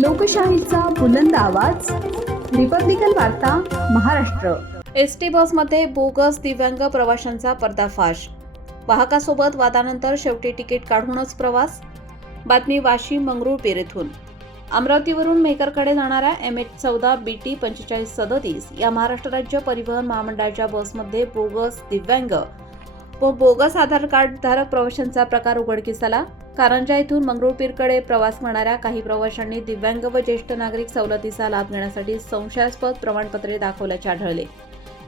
लोकशाहीचा बुलंद आवाज, रिपब्लिकन वार्ता महाराष्ट्र। एसटी बसमध्ये बोगस दिव्यांग प्रवाशांचा पर्दाफाश, वाहकासोबत वादानंतर शेवटी तिकीट काढूनच प्रवास। बातमी वाशिम मंगरुळपीर येथून। अमरावतीवरून मेहकरकडे जाणाऱ्या MH14 BT 4537 या महाराष्ट्र राज्य परिवहन महामंडळाच्या बसमध्ये बोगस दिव्यांग व बोगस आधार कार्ड धारक प्रवाशांचा प्रकार उघडकीस आला। कारंजा येथून मंगरुळपीरकडे प्रवास करणाऱ्या काही प्रवाशांनी दिव्यांग व ज्येष्ठ नागरिक सवलतीचा लाभ घेण्यासाठी संशयास्पद प्रमाणपत्रे दाखवल्याचे आढळले।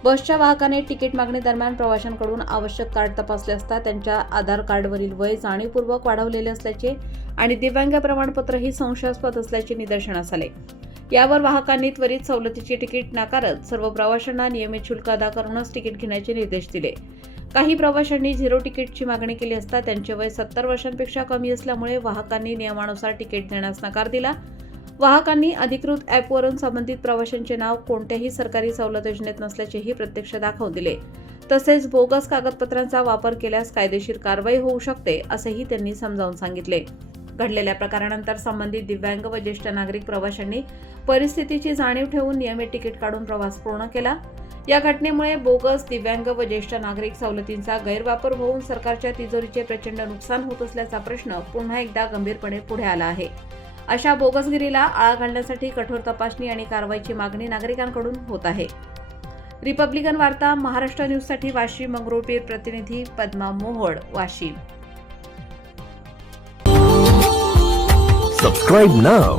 बसच्या वाहकाने तिकीट मागणी दरम्यान प्रवाशांकडून आवश्यक कार्ड तपासले असता त्यांच्या आधार कार्डवरील वय जाणीवपूर्वक वाढवलेले असल्याचे आणि दिव्यांग प्रमाणपत्रही संशयास्पद असल्याचे निदर्शनास आले। यावर वाहकांनी त्वरित सवलतीची तिकीट नाकारत सर्व प्रवाशांना नियमित शुल्क अदा करूनच तिकीट घेण्याचे निर्देश दिले। काही प्रवाशांनी झिरो तिकीटची मागणी केली असता त्यांचे वय 70 वर्षांपेक्षा कमी असल्यामुळे वाहकांनी नियमानुसार तिकीट देण्यास नकार दिला। वाहकांनी अधिकृत ॲपवरून संबंधित प्रवाशांचे नाव कोणत्याही सरकारी सवलत योजनेत नसल्याचेही प्रत्यक्ष दाखवून दिले। तसेच बोगस कागदपत्रांचा वापर केल्यास कायदेशीर कारवाई होऊ शकते असेही त्यांनी समजावून सांगितले। घडलेल्या प्रकारानंतर संबंधित दिव्यांग व ज्येष्ठ नागरिक प्रवाशांनी परिस्थितीची जाणीव ठेवून नियमित तिकीट काढून प्रवास पूर्ण केला। या घटनेमुळे बोगस दिव्यांग व ज्येष्ठ नागरिक सवलतींचा गैरवापर होऊन सरकारच्या तिजोरीचे प्रचंड नुकसान होत असल्याचा प्रश्न पुन्हा एकदा गंभीरपणे पुढे आला आहे। अशा बोगसगिरीला आळा घालण्यासाठी कठोर तपासणी आणि कारवाईची मागणी नागरिकांकडून होत आहे। रिपब्लिकन वार्ता महाराष्ट्र न्यूजसाठी वाशिम मंगरुळपीर प्रतिनिधी Padma Mohol, Washim. Subscribe now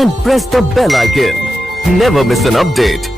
and press the bell icon. Never miss an update.